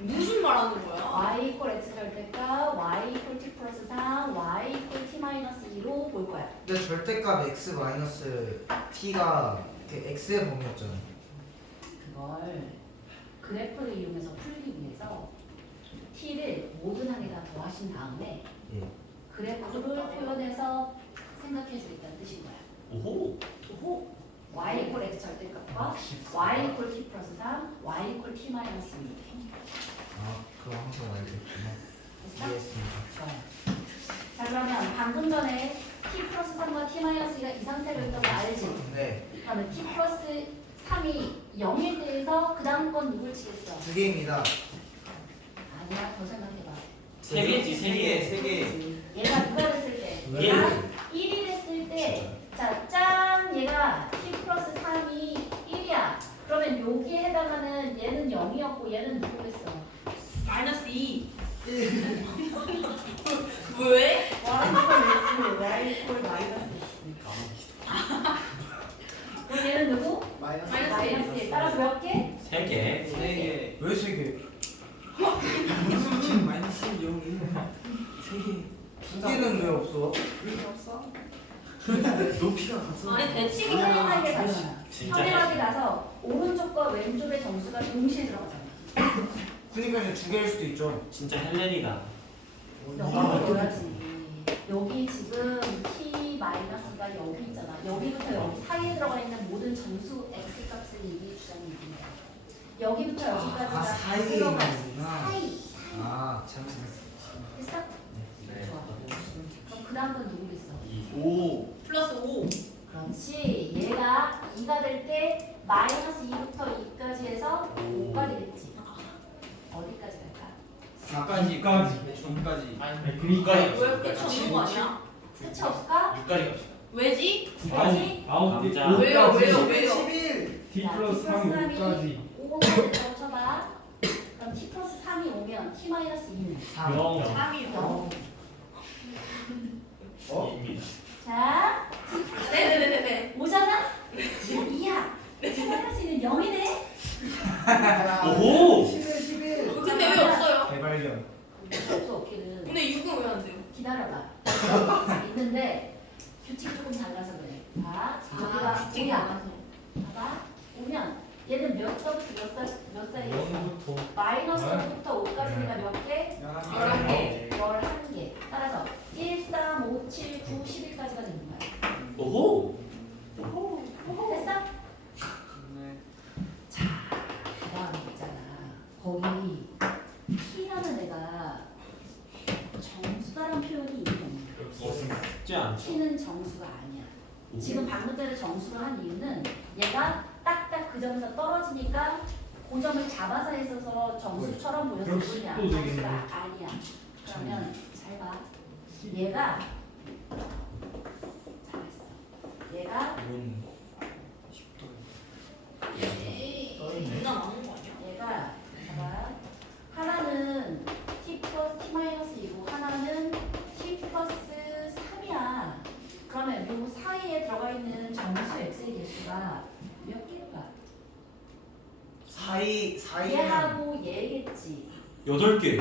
무슨 말 하는 거야? y 이퀄 x 절대값, y 이퀄 t 플러스 3, y 이퀄 t 마이너스 2로 볼 거야. 근데 절대값 X 마이너스 T가 그 X의 범위였잖아요. 그걸 그래프를 이용해서 풀기 위해서 t를 모든 항에다 더하신 다음에 예. 그래프를 표현해서 생각해 주겠다는 뜻인 거야. 오호. 오, y 이퀄 x 절대값과 y 이퀄 t 플러스 3, y 이퀄 t 마이너스 2. 아, 그거 항상 알겠구나. 됐어? 이해했습니다. 좋아요. 자, 그러면 방금 전에 t 플러스 3과 t 마이너스 2가 이 상태였던 거 알지? 네, 그러면 t 플러스 3이 0일 때에서 그 다음 건 누굴 치겠어? 두 개입니다. 아니야, 더 생각해봐. 세 개지 세 개. 세 개. 얘가 누가 됐을 때? 예. 얘가 1이 됐을 때, 자, 짠! 얘가 t 플러스 3이 1이야. 그러면 여기에 해당하는 얘는 0이었고 얘는 누구겠어? 마이너스 2. 왜? y 이퀄 x, y 이퀄 마이너스 x. 그럼 얘는 누구? 마이너스 마이너스 1. 따라서 몇 개? 세 개. 3개. 왜 세 개? 마이너스 0이 3개. 두 개는 왜 없어? 왜 없어? 높이가 같아. 아니 대칭이 평행하게 가잖아. 진짜. 평행하게 가서 오른쪽과 왼쪽의 정수가 동시에 들어가잖아. 그러니까 이제 두 개일 수도 있죠. 진짜 헬렌이다. 여기 보여야지. 여기 지금 t-가 여기 있잖아. 여기부터 여기 사이에 들어가 있는 모든 정수 x 값을 얘기해 주자는 얘기입니다. 여기부터 여기까지가 아, 다 사이에 들어가지. 있는구나. 사이. 아, 잘못했어. 됐어? 네. 좋아. 그럼 그 다음 건 누구겠어? 5. 플러스 5. 그렇지. 얘가 2가 될 때 마이너스 2부터 2까지 해서 5가 되겠지. 어디까지 갈까? 4까지. 6까지. 6까지. 아니, 그니까 왜 끝이 없는 거 아니야? 끝이 없을까? 6까지 갑시다. 왜지? 왜지? 아홉 개. 남자. 왜요? 11. T 플러스 3, 5까지. 5가 된다고 쳐봐. 그럼 t 플러스 3이 오면 t 마이너스 2는 3. 0. 3이요. 0. 입니다. 자, 네네네네. 5잖아? 2야. t 마이너스 2는 0이네? 오호. 11. 근데 왜 없어요? 대발견. 없어, 없기는. 근데 6은 왜 안 돼요? 기다려봐. 있는데 규칙이 조금 달라서 그래. 자, 여기가 규칙이 5야. 안 와서. 봐봐. 오면 얘는 몇 살부터 몇 사이? 0부터 마이너스 5부터 5까지니까 몇 개? 11개. 11개. 따라서 1, 3, 5, 7, 9, 11까지가 되는 거야. 오호. 됐어? 네. 자, 그 다음에 있잖아. 거기 T라는 애가 정수다란 표현이 있는 거야. 쉽지 않죠. T는 정수가 아니야. 지금 방금 전에 정수를 한 이유는 얘가 딱딱 그 점에서 떨어지니까 그 점을 잡아서 했어서 정수처럼 보였을 그럼 뿐이야. 10도 되겠네. 정수가 아니야. 그러면 잘 봐. 얘가 잘했어. 얘가 이건 에이, 존나 많은 거 아니야? 얘가 봐봐. 하나는 t 플러스 t 마이너스 2고 하나는 t 플러스 3이야. 그러면 요 사이에 들어가 있는 정수 x의 개수가 몇 개일까? 사이는 얘하고 얘겠지. 8개.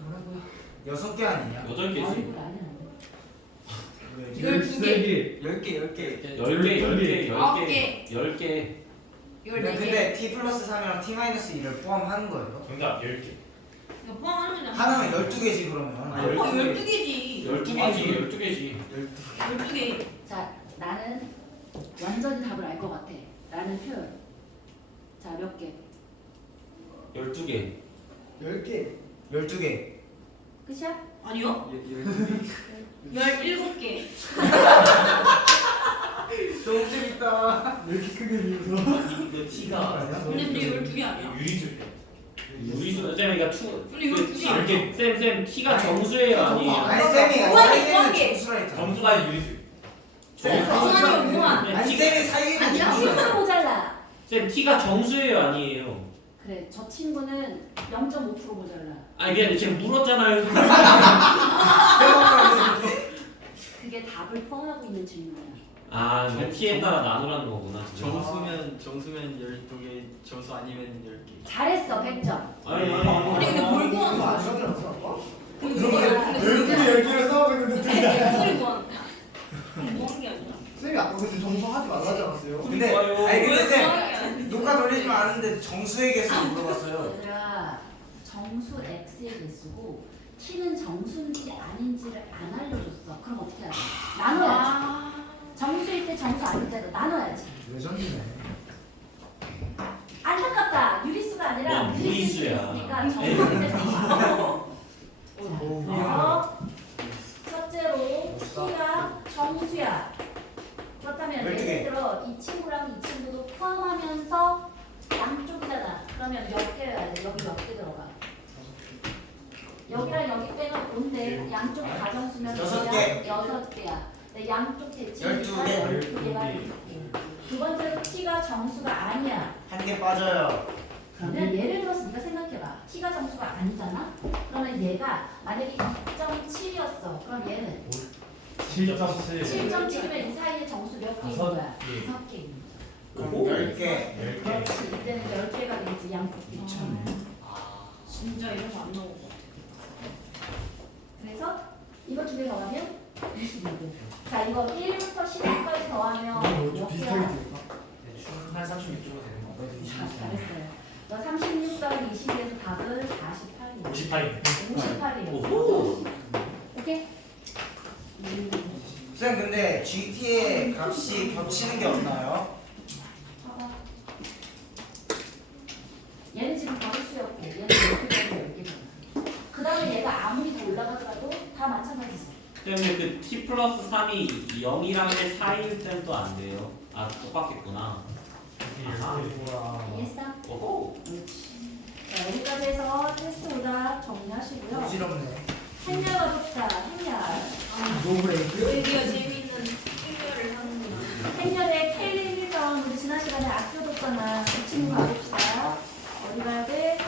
뭐라고요? 6개 아니냐? 8개지. 얼굴 아니야. 왜? 12개. 10개 10개 10개. 9개. 10개. 14개. 근데 t 플러스 3이랑 t 마이너스 2를 포함하는 거예요? 정답 10개. 이거 포함하는 거잖아. 하나는 12개지 그러면. 아, 12개지. 12개지. 12개지. 12개. 자, 나는 완전히 답을 알 것 같아. 라는 표현. 자, 몇 개? 12개. 10개 12개. 끝이야? 아니요? 12개 17개. 너무 재밌다. 이렇게 크게 비워서 근데 T가 근데 12개 아니야? 유리수. 유리수. 쌤이가 투. 근데 이거 두개 이렇게 쌤 T가 정수예요, 아니에요? 아니 쌤이 무한개, 사이에는 무한개. 정수라 했잖아. 정수가 유리수. 무한이요, 무한. 아니 쌤이 사이에는 아니야. 정수라 했잖아. 10도 모자라. 쌤 T가 정수예요, 아니에요? 그래, 저 친구는 0.5% 모자라. 아니 그냥 지금 물었잖아요. 그게 답을 포함하고 있는 질문이야. 아, 근데 T에 따라 나누라는 거구나. 정수면 12개 정수 아니면 10개 잘했어, 100점. 아니 아니, 근데 뭘 구하는 거야? 아니었어? 근데 그거 10개를 싸우는데 X를 구하는 거야. 뭐한 게 아니야. 쌤이 아까 근데 정수하지 말라지 않았어요? 근데 그러니까요. 아니 근데 쌤 쌤 녹화 돌리지만 않은데 정수의 개수 물어봤어요. 얘들아, 정수 x의 개수고 t는 정수인지 아닌지를 안 알려줬어. 그럼 어떻게 하지? 나눠야지. 정수일 때 정수 아닐 때도 나눠야지. 레전드네. 안타깝다. 유리수가 아니라 넌 무리수일 수 무리수야. 있으니까 정수일 때 정수. 오. 그래서 첫째로 t가 정수야. 그렇다면 12개. 예를 들어 이 친구랑 이 친구도 포함하면서 양쪽이잖아. 그러면 몇 개 해야 돼? 여기 몇 개 들어가? 여기랑 여기 빼면 5인데 양쪽이 가정수면 6개. 6개야. 근데 양쪽 대칭이니까 12개. 12개가 두 번째로 t가 정수가 아니야. 한 개 빠져요. 그러면 예를 들어서 네가 생각해봐. t가 정수가 아니잖아? 그러면 얘가 만약에 2.7이었어. 그럼 얘는 7.7. 7.7이면 이 사이에 정수 몇 개인 다섯 거야? 개. 5개 있는 거야. 그럼 오. 10개. 10개. 그렇지. 이때는 10개가 되겠지. 양쪽 미쳤네. 진짜 이런 거 안 나오고. 그래서 이거 두 개 더하면 22개. 자, 이거 1부터 11까지 더하면 몇 개야? 한 36정도 되는 거. 아, 잘했어요. 너 36 더하기 22에서 답은 48이에요. 58. 58이에요. 오호. 오케이? 쌤 근데 GT의 값이 겹치는 게 없나요? 봐봐. 얘는 지금 가로수였고 얘는 10개짜리 10개잖아. 그 다음에 얘가 아무리 더 올라가더라도 다 마찬가지지. 때문에 그 T 플러스 3이 0이랑 1 사이일 땐 또 안 돼요. 아, 똑같겠구나. 아하. 이해했어? 오호. 그렇지. 자, 여기까지 해서 테스트 오답 정리하시고요. 부질없네. 행렬 가봅시다. 행렬. 드디어 재밌는 행렬을 하는구나. 행렬의 켈리 1번 우리 지난 시간에 아껴뒀잖아. 그 친구 가봅시다. 어디 가야 돼?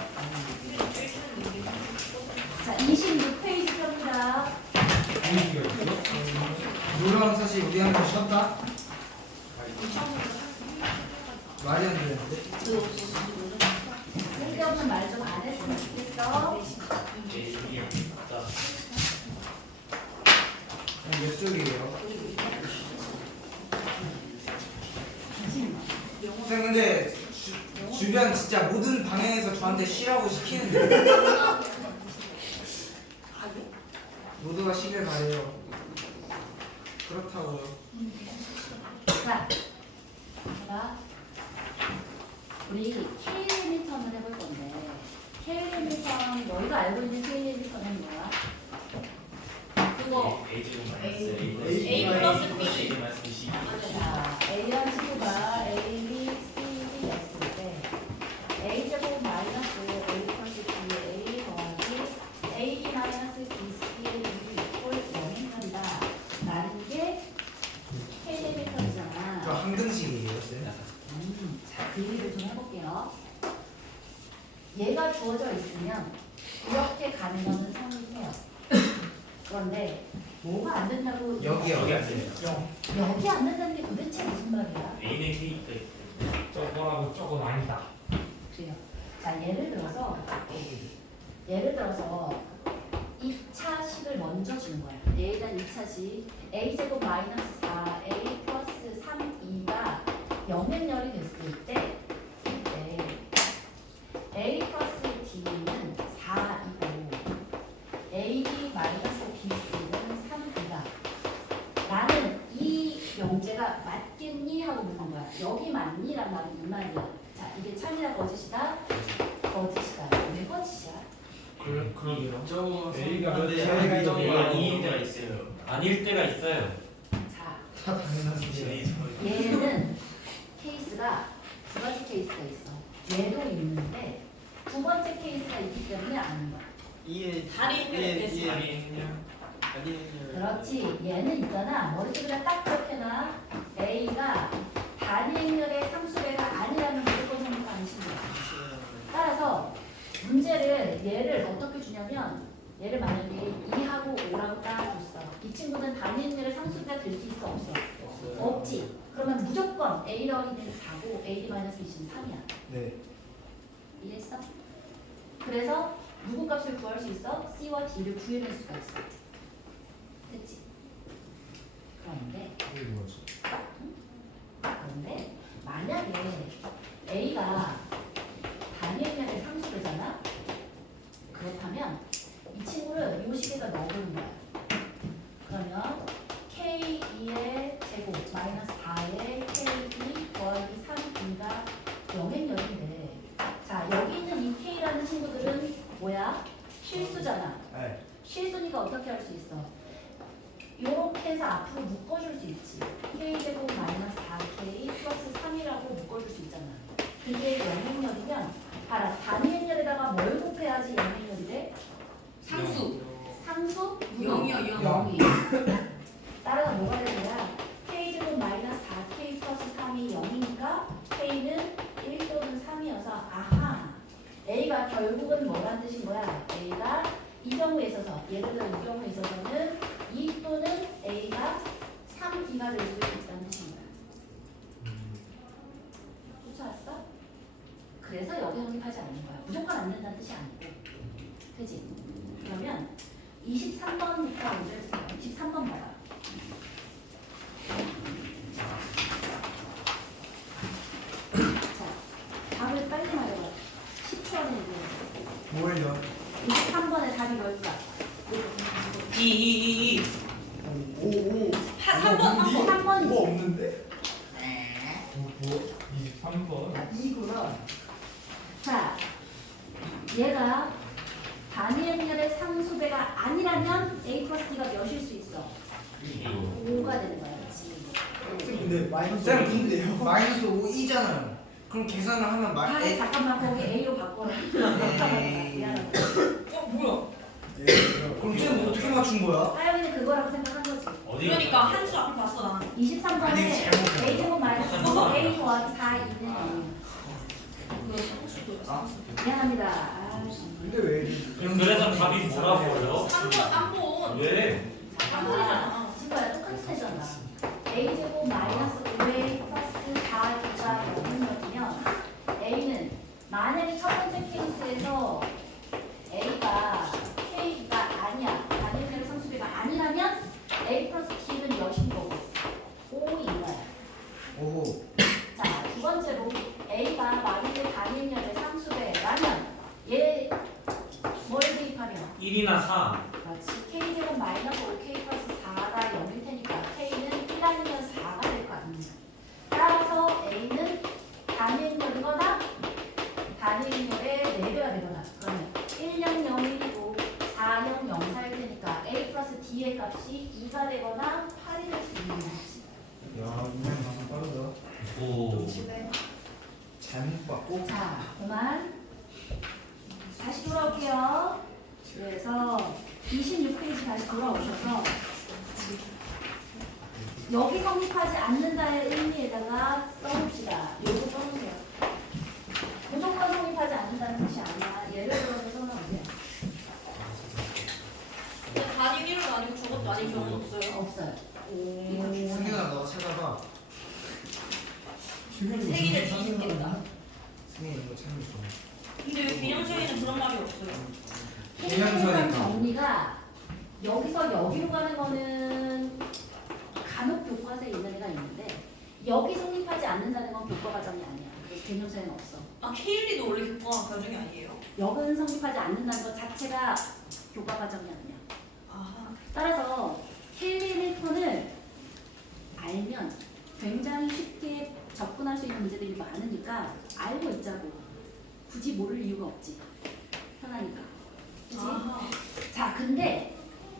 자, 26페이지 펴니다. 놀라운 사실 우리 한 번 쉬었다? 말이 안 되는데? 쓸데없는 말 좀 안 했으면 좋겠어. 몇 쪽이에요? 쌤 근데 주변 진짜 모든 방향에서 저한테 쉬라고 시키는데 모두가 쉬길 바래요. 그렇다고요. 자, 자, 우리 K 리미터는 해볼 건데 K 리미터는 너희가 알고 있는 K 리미터는 뭐야? 그거 A 제곱 A 플러스 B. 자, A라는 친구가 A, B, C, D 했을 때 A 제곱 마이너스 A 플러스 B, A 더하기 A, B 마이너스 B, C의 일이 이꼴 0이다 라는 게 K 저 리미터잖아. 항등식이에요, 쌤. 자, 그 얘기를 좀 해볼게요. 얘가 주어져 있으면 이렇게 가는 거는 성립해요. 그런데 뭐가 안 된다고 여기요. 여기 안 된다는 게 도대체 무슨 말이야? A는 K니까 저거라고 저건 아니다. 그래요. 자, 예를 들어서 2차식을 먼저 주는 거야. A에 대한 2차식 A제곱 마이너스 4 A 플러스 3E가 영행열이 됐을 때 A 플러스 D는 4이고 AB 마이너스 BC는 3이다. 나는 이 명제가 맞겠니? 하고 묻는 거야. 여기 맞니? 란 말이 이 말이야. 자, 이게 참이다 거짓이다? 거짓이다. 왜 거짓이야? 그러게요. 저거 A가 몇 근데 차이가 A가 있어요? 아닐 때가 있어요. 아닐 때가 있어요. 자, 다 당연한 소리예요. 얘는 케이스가 두 가지 케이스가 있어. 얘도 있는데 두 번째 케이스가 있기 때문에 아닌 거야. 이에 다리 힘을 뺐어. 그렇지. 얘는 있잖아. 머릿속에 딱 기억해놔. A가 단위 행렬의 상수배가 아니라는 무조건 성립하는 식이야. 따라서 문제를 얘를 어떻게 주냐면 얘를 만약에 2하고 5라고 딱 줬어. 이 친구는 단위 행렬의 상수배가 될 수 있어 없어? 없지. 그러면 무조건 A 더하기는 4고 AD-20은 3이야. 네. 이해했어? 그래서 누구 값을 구할 수 있어? C와 D를 구해낼 수가 있어. 됐지? 그런데 이게 뭐지? 그런데 만약에 A가 단위행렬의 상수배잖아? 그렇다면 이 친구를 이 시계가 넣어보는 거야. 그러면 K2의 제곱 마이너스 4의 K2 더하기 3B가 영행렬인데 자, 여기 있는 이 K라는 친구들은 뭐야? 실수잖아. 네. 실수니까 어떻게 할 수 있어? 요렇게 해서 앞으로 묶어줄 수 있지. K제곱 마이너스 4K 플러스 3이라고 묶어줄 수 있잖아. 그게 영행렬이면 봐라. 단위행렬에다가 뭘 곱해야지 영행렬이 돼? 상수. 상수? 영이요, 영. 0이. 따라서 뭐가 되는 거야? K제곱 마이너스 4K 플러스 3이 0이니까 K는 1 또는 3이어서 아하. A가 결국은 뭐란 뜻인 거야? A가 이 경우에 있어서 예를 들어 이 경우에 있어서는 2 또는 A가 3B가 될 수 있다는 뜻인 거야. 쫓아왔어? 그래서 여기 성립하지 않는 거야. 무조건 안 된다는 뜻이 아니고. 그지? 그러면 23번부터 문제를 볼게요. 23번 봐라. 자, 답을 빨리 말해봐. 10초 안에 얘기해. 뭘요? 23번에 답이 뭘까? 2. 오오 3번. 3번이지. 뭐 없는데? 뭐 23번. 2구나. 자, 얘가 단위행렬의 상수배가 아니라면 A 플러스 D가 몇일 수 있어? 5가 되는 거야. 그치? 근데 마이너스 쌤, 없는데요? 마이너스 5이잖아요. 그럼 계산을 하면 아, 에? 잠깐만 거기 A로 바꿔라. 에이. 미안하다. 뭐야? 그럼 쌤 어떻게 맞춘 거야? 하영이는 그거라고 생각한 거지. 어디가? 그러니까 한 수 앞을 봤어 나. 23번에 아니, 잘못했어. A 제곱 마이너스 5A 더하기 4 있는 그거 상수도 상수. 미안합니다. 아, 근데 왜 이리 그래서 답이 뭐라고요? 3번. 왜? 3번이잖아. 친구야 똑같은 애잖아. A 제곱 마이너스 5A 플러스 4B가 0이면 A는 만약에 첫 번째 케이스에서 A가 K가 아니야. 단위행렬의 상수배가 아니라면 A 플러스 T는 몇인 거고 5인 거야. 오호. 자, 두 번째로 A가 만약에 단위행렬 3이요. 1이나 4. 그렇지. K제곱 마이너스 5K 플러스 4가 0일 테니까 K는 1 아니면 4가 될 거 아니에요. 따라서 A는 단위행렬이거나 단위행렬의 4배가 되거나 그러면 1령 0이고 4령 0사일 테니까 A 플러스 D의 값이 2가 되거나 8이 될 수 있는 거지. 야 인생 너무 빠르다. 오. 집에. 잘못 봤고. 자, 그만. 다시 돌아올게요. 그래서 26페이지 다시 돌아오셔서 여기 성립하지 않는다의 의미에다가 써봅시다. 요거 써보세요. 무조건 성립하지 않는다는 뜻이 아니야. 예를 들어서 써놓으세요. 근데 단위 1은 아니고 저것도 아닌 경우는 없어요. 없어요. 승현아 너가 찾아봐. 세기를 뒤집겠다. 승현이 이거 찾는 거. 근데 왜 개념서에는 그런 말이 없어요? 해당 정리가 여기서 여기로 가는 거는 간혹 교과서에 있는 애가 있는데 여기 성립하지 않는다는 건 교과 과정이 아니야. 그래서 개념서에는 없어. 아 K1도 원래 교과 과정이 아니에요? 역은 성립하지 않는다는 것 자체가 교과 과정이 아니야. 아 따라서 캘리미터는 알면 굉장히 쉽게 접근할 수 있는 문제들이 많으니까 알고 있자고. 굳이 모를 이유가 없지. 편하니까. 그치? 아하. 자, 근데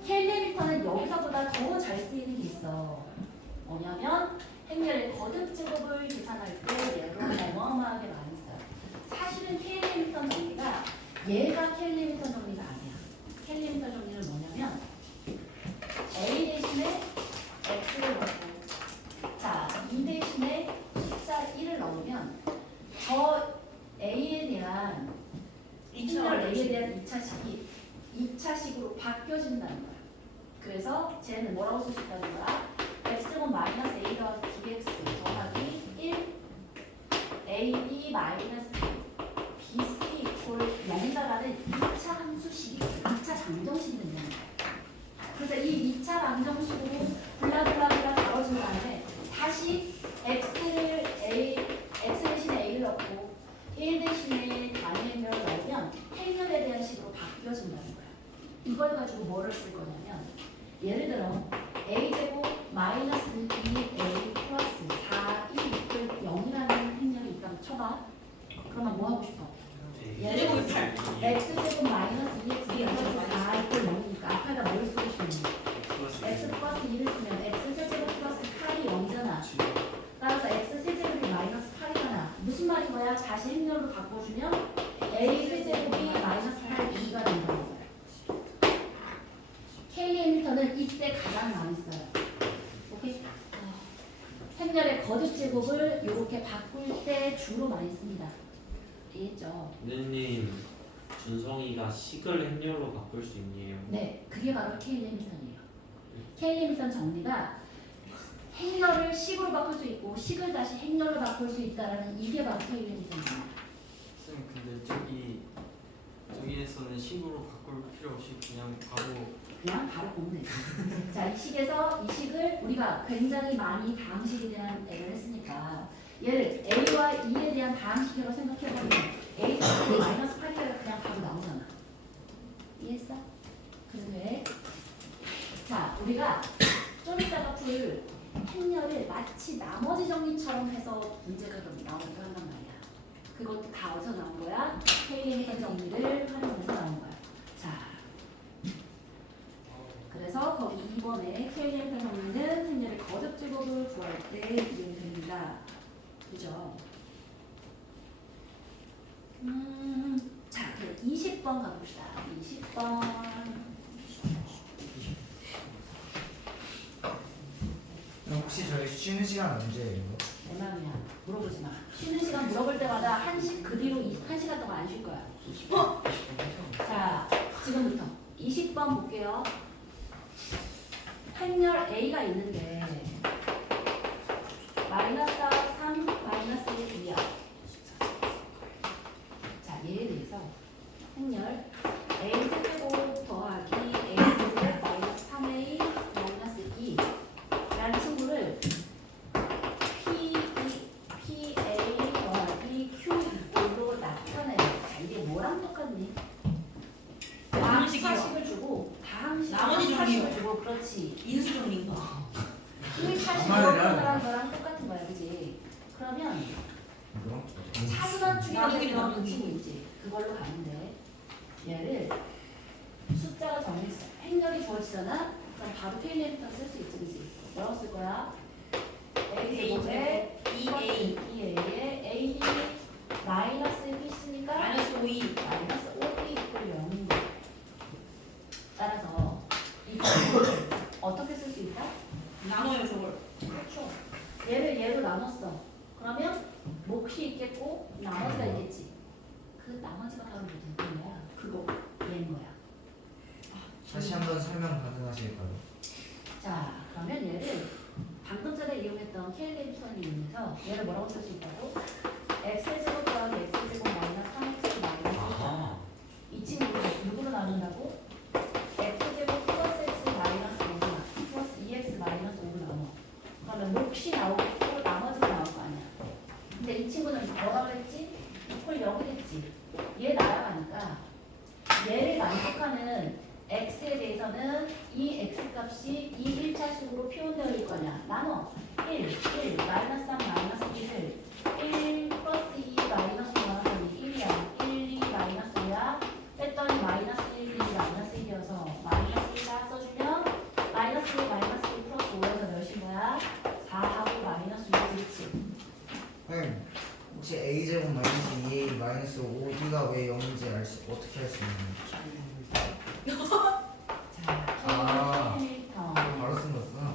캘리미터는 여기서보다 더 잘 쓰이는 게 있어. 뭐냐면 행렬의 거듭 제곱을 계산할 때 얘로 어마어마하게 많이 써요. 사실은 캘리미터 정리가 얘가 캘리미터 정리가 아니야. 캘리미터 정리는 뭐냐면 A 대신에 X를 넣고 자, 2 대신에 숫자 1을 넣으면 저 A에 대한 행렬 A에 대한 2차식이 2차식으로 바뀌어진다는 거야. 그래서 쟤는 뭐라고 쓸 수 있다는 거야? x제곱 마이너스 a 더하기 bx 더하기 1 ab 마이너스 bc 이퀄 0이다라는 2차 함수식이 2차 방정식이 된다는 거야. 그래서 이 2차 방정식으로 블라블라블라 다뤄진 다음에 다시 x 대신에 a를 넣고 1 대신에 단위 행렬을 넣으면 행렬에 대한 식으로 바뀌어진다는 거야. 이걸 가지고 뭐를 쓸 거냐면 예를 들어 a제곱 마이너스 2a 플러스 4이 이퀄 0이라는 행렬이 있다고 쳐봐. 그러면 뭐 하고 싶어? 예를 들어 x제곱 마이너스 2x 플러스 4 이퀄 0이니까 앞에다 뭘 쓰고 싶니? x 플러스 2를 쓰면 x 세제곱 플러스 8이 0이잖아. 따라서 x 세제곱이 마이너스 8이잖아. 무슨 말인 거야? 다시 행렬로 바꿔주면 a 세제곱이 마이너스 8이 2가 된다는 거야. 캘리미터는 이때 가장 많이 써요. 오케이? 행렬의 거듭 제곱을 이렇게 바꿀 때 주로 많이 씁니다. 이해했죠? 선생님, 준성이가 식을 행렬로 바꿀 수 있네요. 네, 그게 바로 캘리미터예요. 캘리미터 정리가 행렬을 식으로 바꿀 수 있고 식을 다시 행렬로 바꿀 수 있다라는 이게 바로 캘리미터입니다. 쌤 근데 저기에서는 식으로 바꿀 필요 없이 그냥 바로 보면 돼. 자, 이 식에서 이 식을 우리가 굉장히 많이 다항식에 대한 애를 했으니까 얘를 A와 E에 대한 다항식이라고 생각해보면 A 제곱이 마이너스 8이라고 그냥 바로 나오잖아. 이해했어? 그래서 왜? 자, 우리가 좀 이따가 풀 행렬을 마치 나머지 정리처럼 해서 문제가 그럼 나오기도 한단 말이야. 그것도 다 어디서 나온 거야? 캘리미터 정리를 활용해서 나온 거야. 자, 그래서 거기 2번에 캘리미터 정리는 행렬의 거듭 제곱을 구할 때 이용됩니다. 그죠? 자, 그럼 20번 가봅시다. 20번. 혹시 저희 쉬는 시간 언제예요? 내 맘이야. 물어보지 마. 쉬는 시간 물어볼 때마다 그 뒤로 1시간 동안 안 쉴 거야. 자, 지금부터 20번 볼게요. 행렬 A가 있는데 마이너스 3, 마이너스 2야. 자, 얘에 대해서 행렬 A 세제곱 더하기 A 제곱 마이너스 3A 마이너스 2 라는 친구를 PA 더하기 Q 이꼴로 나타내요. 자, 이게 뭐랑 똑같니? 방식 방식이요. 1차식을 주고 다항식 나머지 3차식을 정리요. 주고 그렇지. 인수 정리인가? 1차식 말이야. 거랑 거랑 똑같은 거야, 그지? 그러면 이거랑 차수단 축이라고 나누기, 하는 나누기. 친구 있지? 그걸로 가는데 얘를 숫자가 정해져. 행렬이 주어지잖아? 그럼 바로 테일리부터 쓸 수 있지, 그지? 뭐라고 쓸 거야? A제곱에 2A에 A 마이너스 1이 있으니까 마이너스 5이 마이너스 5B 이퀄 0인 거야. 따라서 이 어떻게 쓸 수 있다? 나눠요 저걸. 그렇죠. 얘를 얘로 나눴어. 그러면 몫이 있겠고 나머지가 있겠지. 그 나머지가 바로 누구인 거야? 그거. 얘인 거야. 다시 한번 설명 가능하실까요? 자, 그러면 얘를 방금 전에 이용했던 KLM선을 이용해서 얘를 뭐라고 쓸 수 있다고? x제곱 더하기 x제곱 마이너스 3x 마이너스 2. 아하. 이 친구를 누구로 나눈다고? x제곱 플러스 x 마이너스 5나 플러스 2x 마이너스 5로 나눠. 그러면 몫이 나오겠고 나머지가 나올 거 아니야. 근데 이 친구는 뭐라고 했지? 이퀄 0이겠지. 얘 날아가니까 얘를 만족하는 x에 대해서는 이 x 값이 이 1차식으로 표현되어 있을 거냐. 나눠. 1, 마이너스 3, 마이너스 1을 1 플러스 2 마이너스 5 나눴더니 1이야. 1, 2 마이너스 5야. 뺐더니 마이너스 1, 2 마이너스 1이어서 마이너스 1다 써주면 마이너스 1, 마이너스 1 플러스 5에서 몇인 거야? 4하고 마이너스 6이지. 네. 혹시 a제곱 마이너스 2a 마이너스 5b가 왜 0인지 어떻게 할 수 있나요? 자, 아. 킬로미터. 바로 쓴 거였구나.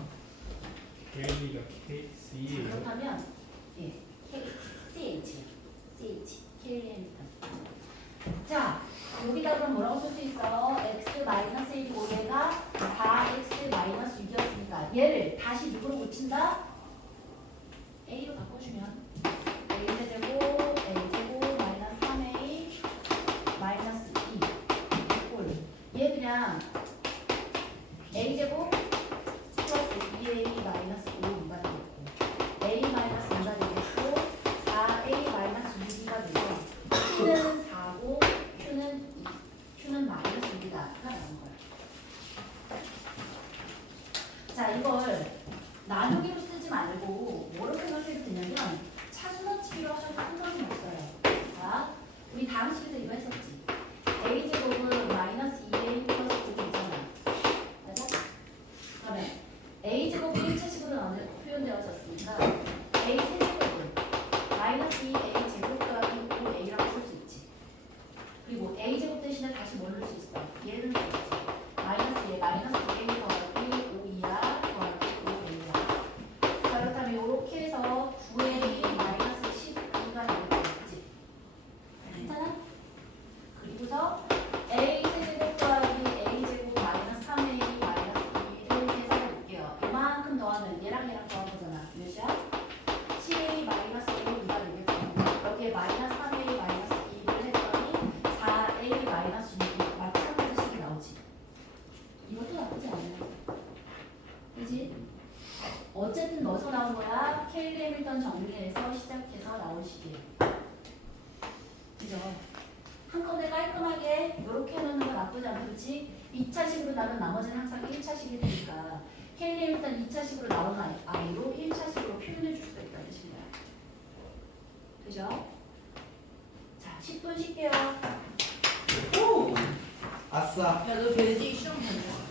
K가 KC예요. 그렇다면 예, CH, 킬로미터. 자, 여기다 그럼 뭐라고 쓸 수 있어? x 마이너스 1이고 얘가 4x 마이너스 6이었으니까 얘를 다시 누구로 고친다? a로 바꿔주면 a제곱 마이너스 3a 마이너스 2 꼴. 얘 그냥 a제곱 플러스 2a 마이너스 5가 되겠고 a 마이너스 2가 되겠고 4a 마이너스 6가 되고 q는 4고 q는 마이너스 6이다 라는 거야. 자, 이걸 나누기로 쓰지 말고 뭐로 생각해도 되냐면 차수너치기로 하셔도 상관이 없어요. 자, 우리 다음 시간에 이거 했었지. a제곱은 마이너스 2a 플러스 9이 있잖아. 맞아? 그러면 a제곱이 1차식으로 표현되어졌으니까 a 세제곱은 마이너스 2a 제곱 더하기 5a라고 쓸 수 있지. 그리고 a제곱 대신에 다시 뭘 넣을 수 있어? 얘를 넣을 수 있지. 마이너스 2a 더하기 5이야 더하기 5a야. 자, 그렇다면 이렇게 해서 9a 마이너스 12가 되겠지. 괜찮아? 그리고서 a 세제곱 더하기 a 제곱 마이너스 3a 마이너스 2를 계산해 볼게요. 이만큼 더하면 얘랑 얘랑 더한 거잖아. 몇이야? 7a 마이너스 5가 되겠고 여기에 마이너스 3a 마이너스 2를 했더니 4a 마이너스 6이 마찬가지 식이 나오지. 이것도 나쁘지 않아요. 그지? 어쨌든 넣어서 나온 거야. 케일리 해밀턴 정리해서 시작해서 나온 식이에요. 그죠? 한꺼번에 깔끔하게 이렇게 해놓는 거 나쁘지 않아. 그렇지? 2차식으로 나눈 나머지는 항상 1차식이 되니까 케일리 해밀턴 2차식으로 나온 아이로 1차식으로 표현해 줄 수가 있다는 식이야. 그죠? 자, 10분 쉴게요. 오! 아싸. 야너 돼지 시험 봤냐?